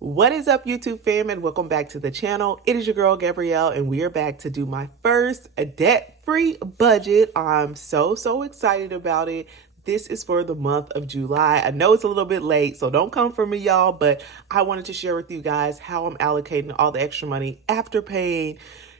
What is up, YouTube fam, and welcome back to the channel. It is your girl Gabrielle, and we are back to do my first debt-free budget. I'm so excited about it. This is for the month of July. I know it's a little bit late, so don't come for me, y'all, but I wanted to share with you guys how I'm allocating all the extra money after paying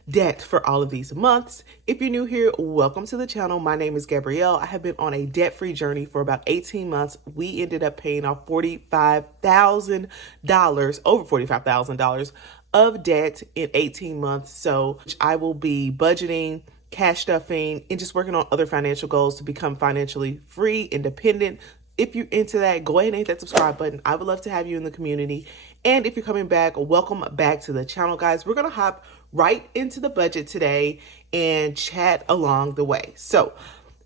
debt for all of these months. If you're new here, welcome to the channel. My name is Gabrielle. I have been on a debt-free journey for about 18 months. We ended up paying off $45,000, over $45,000 of debt in 18 months. So I will be budgeting, cash stuffing, and just working on other financial goals to become financially free, independent. If you're into that, go ahead and hit that subscribe button. I would love to have you in the community. And if you're coming back, welcome back to the channel, guys. We're going to hop right into the budget today and chat along the way. So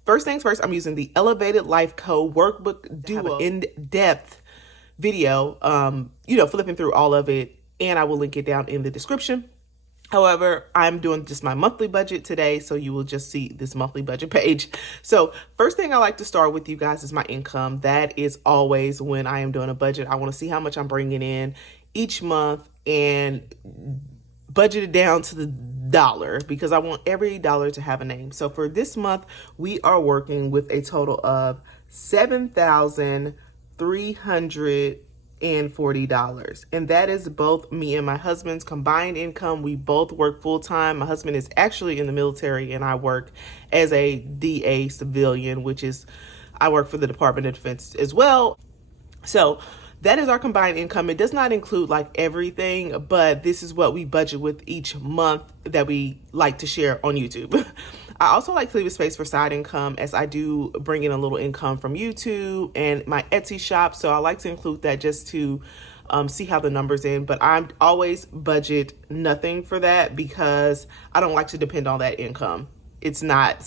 first things first, I'm using the Elevated Life Co. Workbook Duo in-depth video, flipping through all of it, and I will link it down in the description. However, I'm doing just my monthly budget today, so you will just see this monthly budget page. So first thing I like to start with you guys is my income. That is always when I am doing a budget. I want to see how much I'm bringing in each month and budget it down to the dollar because I want every dollar to have a name. So for this month, we are working with a total of $7,340. And that is both me and my husband's combined income. We both work full time. My husband is actually in the military and I work as a DA civilian, which is, I work for the Department of Defense as well. So that is our combined income. It does not include like everything, but this is what we budget with each month that we like to share on YouTube. I also like to leave a space for side income as I do bring in a little income from YouTube and my Etsy shop. So I like to include that just to see how the numbers in, but I'm always budget nothing for that because I don't like to depend on that income. It's not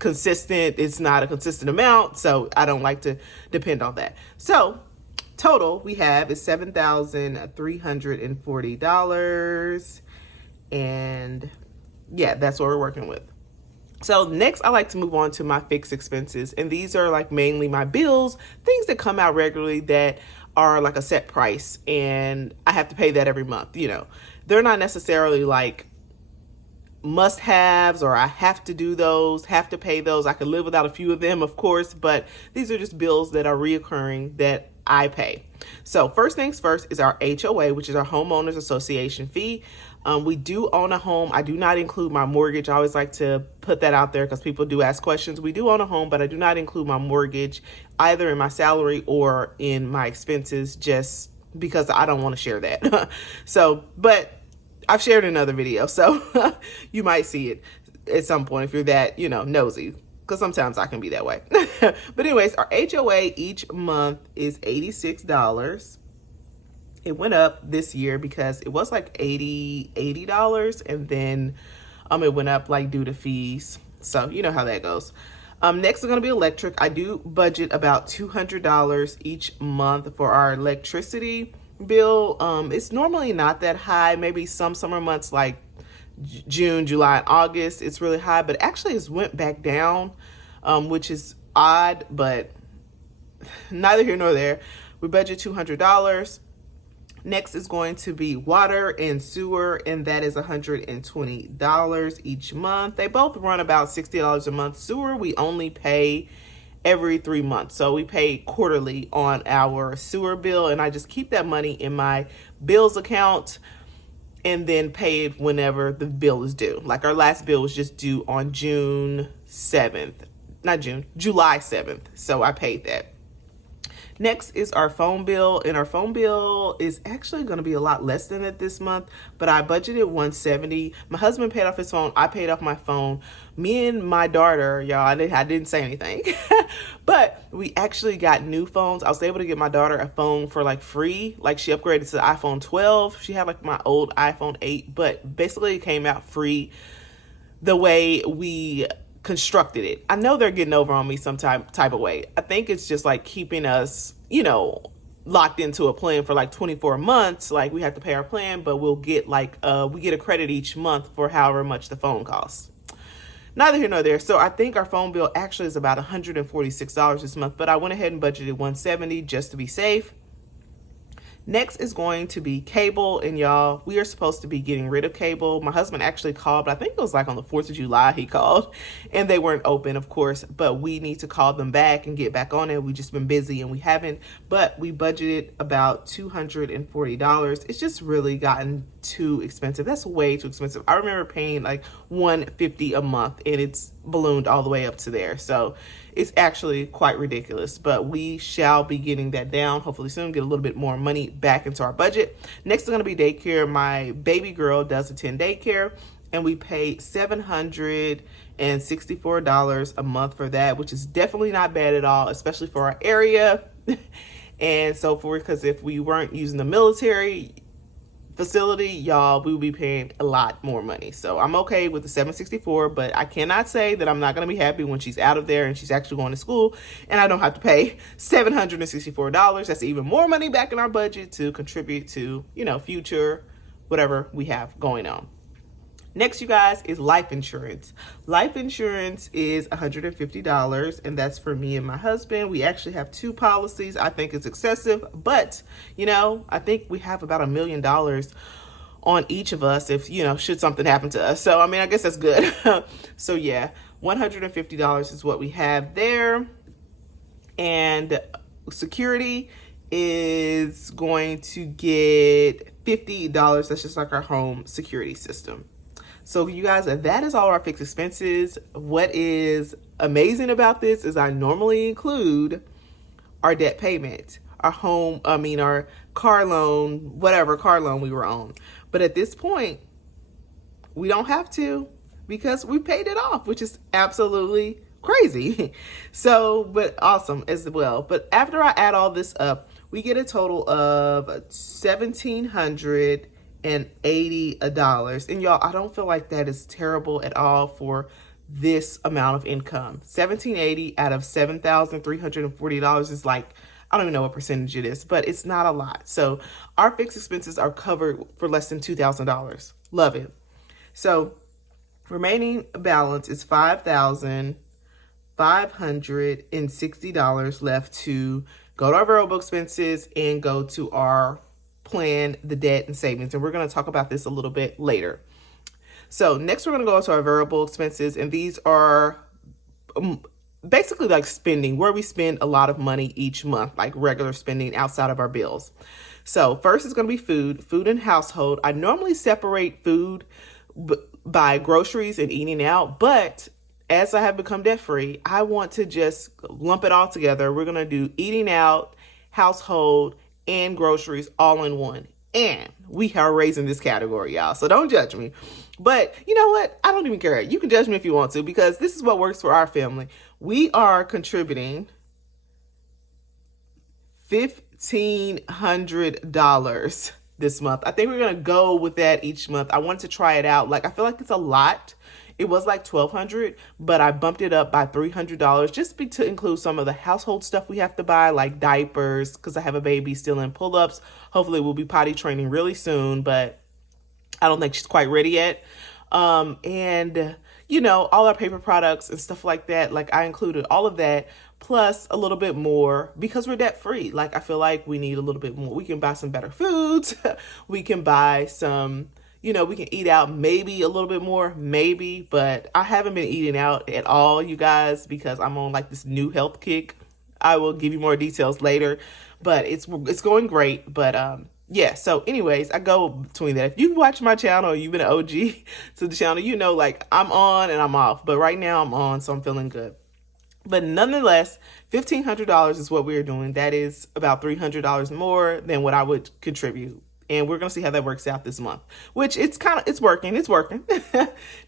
consistent. It's not a consistent amount. So I don't like to depend on that. So total we have is $7,340. And yeah, that's what we're working with. So next I like to move on to my fixed expenses. And these are like mainly my bills, things that come out regularly that are like a set price and I have to pay that every month. They're not necessarily like must-haves or I have to do those, have to pay those. I could live without a few of them, of course, but these are just bills that are reoccurring that I pay. So first things first is our HOA, which is our homeowners association fee. We do own a home. I do not include my mortgage. I always like to put that out there because people do ask questions. We do own a home, but I do not include my mortgage either in my salary or in my expenses just because I don't want to share that. But I've shared another video, so you might see it at some point if you're that, nosy, because sometimes I can be that way. But anyways, our HOA each month is $86. It went up this year because it was like $80, and then it went up like due to fees. So you know how that goes. Next is going to be electric. I do budget about $200 each month for our electricity bill. It's normally not that high. Maybe some summer months like June, July, and August, it's really high, but actually it's went back down, which is odd, but neither here nor there. We budget $200. Next is going to be water and sewer, and that is $120 each month. They both run about $60 a month. Sewer, we only pay every 3 months. So we pay quarterly on our sewer bill, and I just keep that money in my bills account and then pay it whenever the bill is due. Like our last bill was just due on July 7th. So I paid that. Next is our phone bill, and our phone bill is actually going to be a lot less than it this month, but I budgeted $170. My husband paid off his phone. I paid off my phone. Me and my daughter, y'all, I didn't say anything, but we actually got new phones. I was able to get my daughter a phone for like free. Like she upgraded to the iPhone 12. She had like my old iPhone 8, but basically it came out free the way we constructed it. I know they're getting over on me some type of way. I think it's just like keeping us, locked into a plan for like 24 months. Like we have to pay our plan, but we'll get like, we get a credit each month for however much the phone costs. Neither here nor there. So I think our phone bill actually is about $146 this month, but I went ahead and budgeted $170 just to be safe. Next is going to be cable, and y'all, we are supposed to be getting rid of cable. My husband actually called, but I think it was like on the 4th of July he called, and they weren't open, of course, but we need to call them back and get back on it. We've just been busy and we haven't, but we budgeted about $240. It's just really gotten too expensive. That's way too expensive. I remember paying like $150 a month, and it's ballooned all the way up to there. So it's actually quite ridiculous, but we shall be getting that down hopefully soon, get a little bit more money back into our budget. Next is going to be daycare. My baby girl does attend daycare, and we pay $764 a month for that, which is definitely not bad at all, especially for our area. And so because if we weren't using the military facility, y'all, we would be paying a lot more money. So I'm okay with the $764, but I cannot say that I'm not going to be happy when she's out of there and she's actually going to school and I don't have to pay $764. That's even more money back in our budget to contribute to, future whatever we have going on. Next, you guys, is life insurance. Life insurance is $150, and that's for me and my husband. We actually have 2 policies. I think it's excessive, but, I think we have about $1 million on each of us if, should something happen to us. So, I guess that's good. So, yeah, $150 is what we have there. And security is going to get $50. That's just like our home security system. So you guys, that is all our fixed expenses. What is amazing about this is I normally include our debt payment, our car loan, whatever car loan we were on. But at this point, we don't have to because we paid it off, which is absolutely crazy. So, but awesome as well. But after I add all this up, we get a total of $1,780. And y'all, I don't feel like that is terrible at all for this amount of income. $1,780 out of $7,340 is like, I don't even know what percentage it is, but it's not a lot. So our fixed expenses are covered for less than $2,000. Love it. So remaining balance is $5,560 left to go to our variable expenses and go to our plan, the debt and savings. And we're going to talk about this a little bit later. So next we're going to go to our variable expenses, and these are basically like spending, where we spend a lot of money each month, like regular spending outside of our bills. So first is going to be food and household. I normally separate food by groceries and eating out, but as I have become debt free, I want to just lump it all together. We're going to do eating out, household, and groceries all in one. And we are raising this category, y'all. So don't judge me. But you know what? I don't even care. You can judge me if you want to, because this is what works for our family. We are contributing $1,500 this month. I think we're going to go with that each month. I wanted to try it out. I feel like it's a lot. It was like $1,200, but I bumped it up by $300 just to include some of the household stuff we have to buy, like diapers, because I have a baby still in pull-ups. Hopefully we'll be potty training really soon, but I don't think she's quite ready yet. And all our paper products and stuff like that. I included all of that plus a little bit more because we're debt free. I feel like we need a little bit more. We can buy some better foods. We can buy some, we can eat out maybe a little bit more, maybe, but I haven't been eating out at all, you guys, because I'm on this new health kick. I will give you more details later, but it's going great. But yeah, so anyways, I go between that. If you watch my channel or you've been an OG to the channel, I'm on and I'm off, but right now I'm on, so I'm feeling good. But nonetheless, $1,500 is what we're doing. That is about $300 more than what I would contribute. And we're going to see how that works out this month, which it's working. It's working.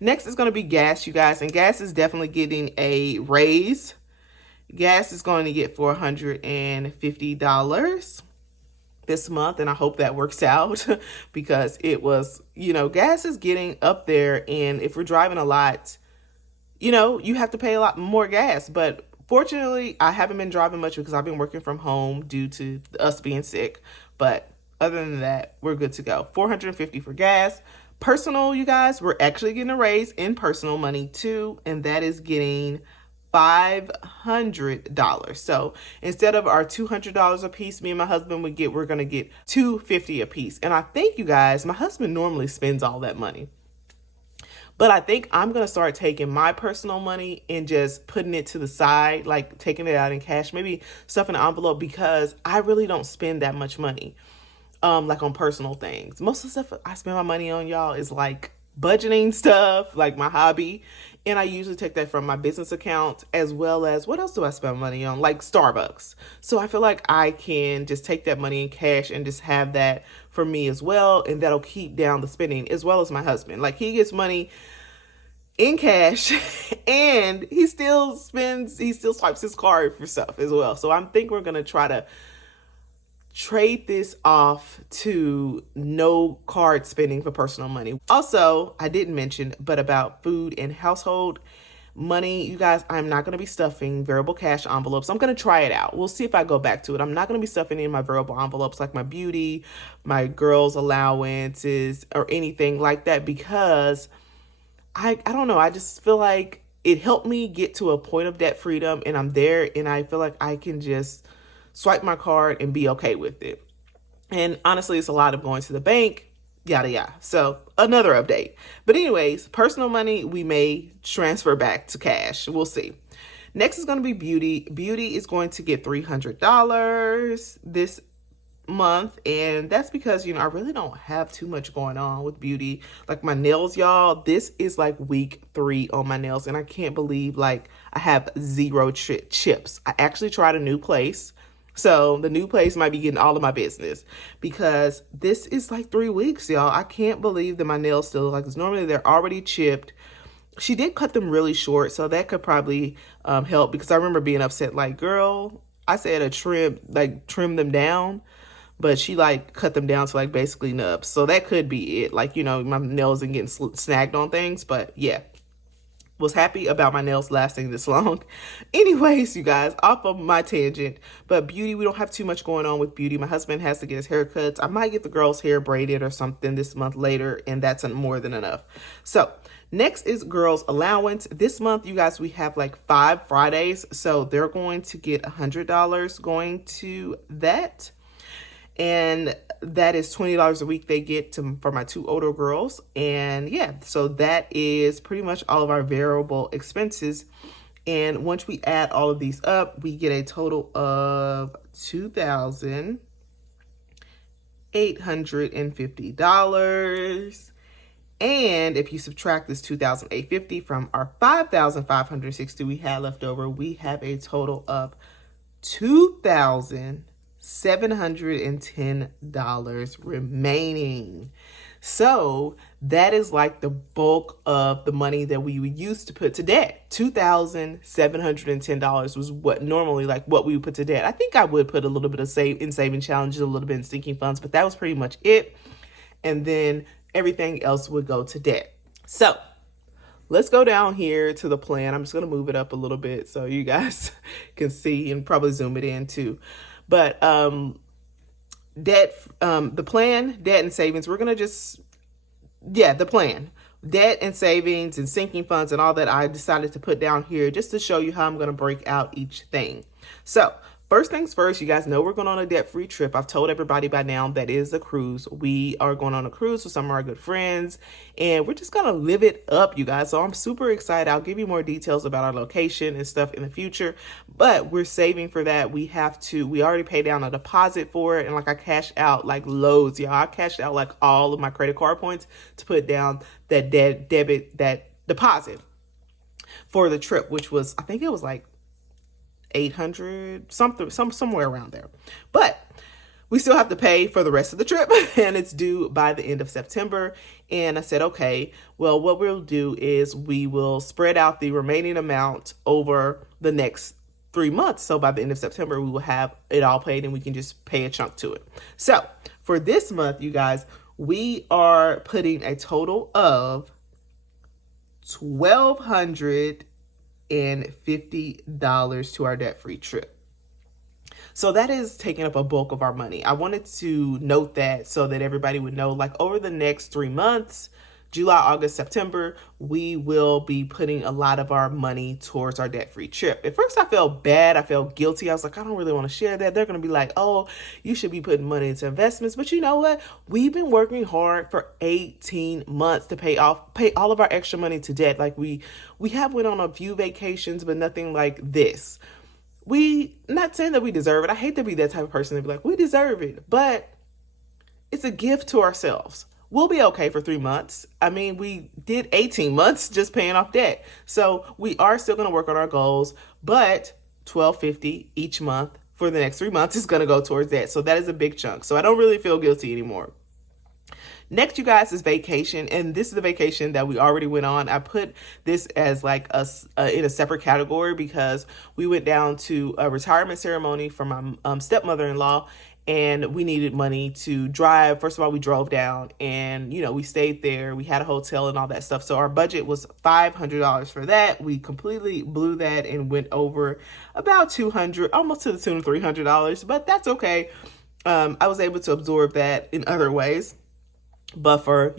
Next is going to be gas, you guys. And gas is definitely getting a raise. Gas is going to get $450 this month. And I hope that works out because it was, gas is getting up there. And if we're driving a lot, you have to pay a lot more gas. But fortunately, I haven't been driving much because I've been working from home due to us being sick. But other than that, we're good to go. $450 for gas. Personal, you guys, we're actually getting a raise in personal money too, and that is getting $500. So instead of our $200 a piece, me and my husband we're gonna get $250 a piece. And I think, you guys, my husband normally spends all that money. But I think I'm going to start taking my personal money and just putting it to the side, like taking it out in cash, maybe stuff in an envelope, because I really don't spend that much money, like on personal things. Most of the stuff I spend my money on, y'all, is like budgeting stuff, like my hobby. And I usually take that from my business account, as well as, what else do I spend money on? Like Starbucks. So I feel like I can just take that money in cash and just have that for me as well. And that'll keep down the spending, as well as my husband. Like, he gets money in cash and he still swipes his card for stuff as well. So I think we're going to try to trade this off to no card spending for personal money. Also, I didn't mention, but about food and household money, you guys, I'm not going to be stuffing variable cash envelopes. I'm going to try it out. We'll see if I go back to it. I'm not going to be stuffing in my variable envelopes like my beauty, my girls' allowances, or anything like that, because I don't know. I just feel like it helped me get to a point of debt freedom, and I'm there, and I feel like I can just swipe my card and be okay with it. And honestly, it's a lot of going to the bank, yada, yada. So another update. But anyways, personal money, we may transfer back to cash. We'll see. Next is going to be beauty. Beauty is going to get $300 this month, and that's because, you know, I really don't have too much going on with beauty. Like my nails, y'all, this is like week 3 on my nails, and I can't believe, like, I have 0 chips. I actually tried a new place, so the new place might be getting all of my business, because this is like 3 weeks, y'all. I can't believe that my nails still look like this. Normally they're already chipped. She did cut them really short, so that could probably help, because I remember being upset, like, girl, I said trim them down, but she like cut them down to like basically nubs. So that could be it. Like, you know, my nails and getting snagged on things. But yeah, was happy about my nails lasting this long. Anyways, you guys, off of my tangent. But beauty, we don't have too much going on with beauty. My husband has to get his haircuts. I might get the girls' hair braided or something this month later, and that's more than enough. So next is girls' allowance. This month, you guys, we have like 5 Fridays. So they're going to get $100 going to that. And that is $20 a week they get for my 2 older girls. And yeah, so that is pretty much all of our variable expenses. And once we add all of these up, we get a total of $2,850. And if you subtract this $2,850 from our $5,560 we had left over, we have a total of $2,710 remaining. So that is like the bulk of the money that we would use to put to debt. $2,710 was what normally, like, what we would put to debt. I think I would put a little bit of saving challenges, a little bit in sinking funds, but that was pretty much it. And then everything else would go to debt. So let's go down here to the plan. I'm just going to move it up a little bit so you guys can see, and probably zoom it in too. But debt, the plan, debt and savings, we're going to the plan, debt and savings and sinking funds and all that I decided to put down here just to show you how I'm going to break out each thing. So first things first, you guys know we're going on a debt-free trip. I've told everybody by now that is a cruise. We are going on a cruise with some of our good friends, and we're just going to live it up, you guys. So I'm super excited. I'll give you more details about our location and stuff in the future, but we're saving for that. We already paid down a deposit for it, and like I cashed out like loads, y'all. I cashed out like all of my credit card points to put down that that deposit for the trip, which was, I think it was like 800 somewhere around there. But we still have to pay for the rest of the trip, and it's due by the end of September. And I said, okay, well, what we'll do is we will spread out the remaining amount over the next 3 months. So by the end of September, we will have it all paid, and we can just pay a chunk to it. So for this month, you guys, we are putting a total of $1,250 to our debt-free trip. So that is taking up a bulk of our money. I wanted to note that so that everybody would know, like, over the next 3 months, July, August, September, we will be putting a lot of our money towards our debt-free trip. At first, I felt bad. I felt guilty. I was like, I don't really want to share that. They're going to be like, oh, you should be putting money into investments. But you know what? We've been working hard for 18 months to pay all of our extra money to debt. Like we have went on a few vacations, but nothing like this. Not saying that we deserve it. I hate to be that type of person to be like, we deserve it, but it's a gift to ourselves. We'll be okay for 3 months. I mean, we did 18 months just paying off debt. So we are still going to work on our goals, but $1,250 each month for the next 3 months is going to go towards that. So that is a big chunk. So I don't really feel guilty anymore. Next, you guys, is vacation, and this is the vacation that we already went on. I put this as like in a separate category because we went down to a retirement ceremony for my stepmother-in-law, and we needed money to drive. First of all, we drove down, and we stayed there. We had a hotel and all that stuff. So our budget was $500 for that. We completely blew that and went over about $200, almost to the tune of $300, but that's okay. I was able to absorb that in other ways. Buffer,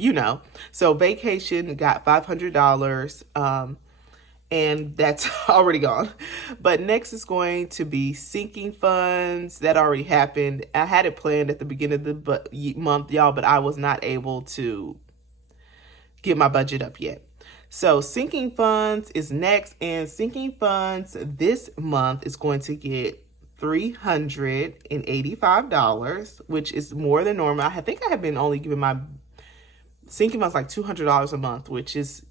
so vacation got $500, and that's already gone. But next is going to be sinking funds. That already happened. I had it planned at the beginning of the month, y'all, but I was not able to get my budget up yet. So sinking funds is next, and sinking funds this month is going to get $385, which is more than normal. I think I have been only giving my sinking funds like $200 a month, which is,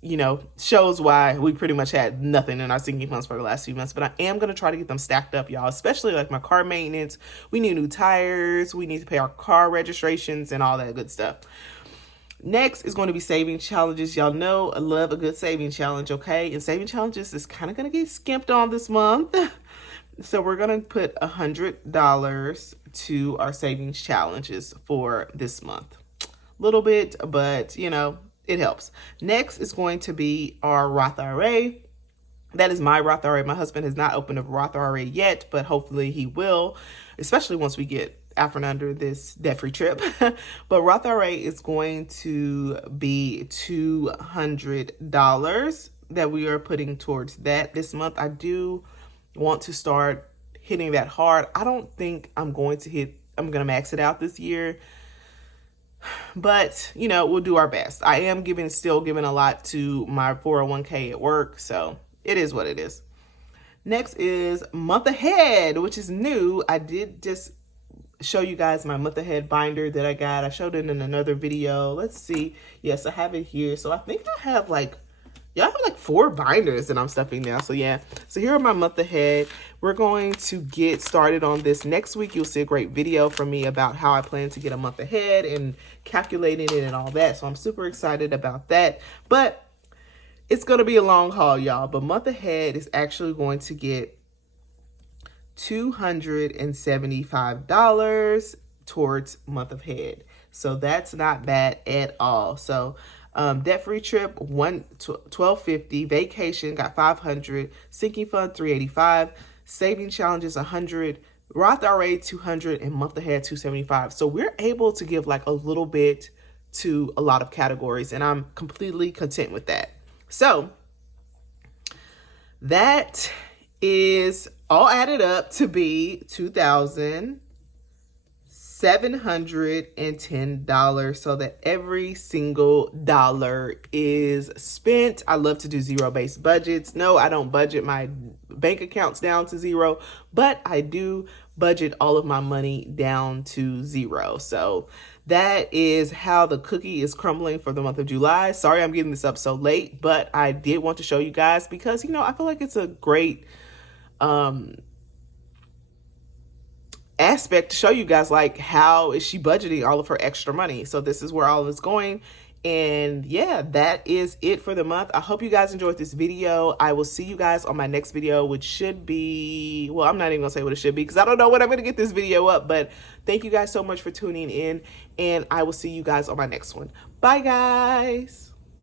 shows why we pretty much had nothing in our sinking funds for the last few months. But I am going to try to get them stacked up, y'all, especially like my car maintenance. We need new tires. We need to pay our car registrations and all that good stuff. Next is going to be saving challenges. Y'all know I love a good saving challenge, okay? And saving challenges is kind of going to get skimped on this month. So we're going to put $100 to our savings challenges for this month. Little bit, but it helps. Next is going to be our Roth IRA. That is my Roth IRA. My husband has not opened a Roth IRA yet, but hopefully he will, especially once we get out and under this debt-free trip. But Roth IRA is going to be $200 that we are putting towards that this month. I do want to start hitting that hard. I don't think I'm going to max it out this year. But, we'll do our best. I am still giving a lot to my 401k at work. So it is what it is. Next is month ahead, which is new. I did just show you guys my month ahead binder that I got. I showed it in another video. Let's see. Yes, I have it here. So I think I have y'all have 4 binders that I'm stuffing now. So yeah, so here are my month ahead. We're going to get started on this next week. You'll see a great video from me about how I plan to get a month ahead and calculating it and all that. So I'm super excited about that. But it's going to be a long haul, y'all. But month ahead is actually going to get $275 towards month ahead. So that's not bad at all. So debt-free trip, $1,250, vacation got $500, sinking fund $385, saving challenges $100, Roth IRA $200, and month ahead $275. So we're able to give a little bit to a lot of categories, and I'm completely content with that. So that is all added up to be $2,710, so that every single dollar is spent. I love to do zero-based budgets. No, I don't budget my bank accounts down to zero, but I do budget all of my money down to zero. So that is how the cookie is crumbling for the month of July. Sorry I'm getting this up so late, but I did want to show you guys because, I feel like it's a great aspect to show you guys how is she budgeting all of her extra money. So this is where all of it's going. And yeah, that is it for the month. I hope you guys enjoyed this video. I will see you guys on my next video, which should be, well, I'm not even gonna say what it should be because I don't know when I'm gonna get this video up, but thank you guys so much for tuning in, and I will see you guys on my next one. Bye guys.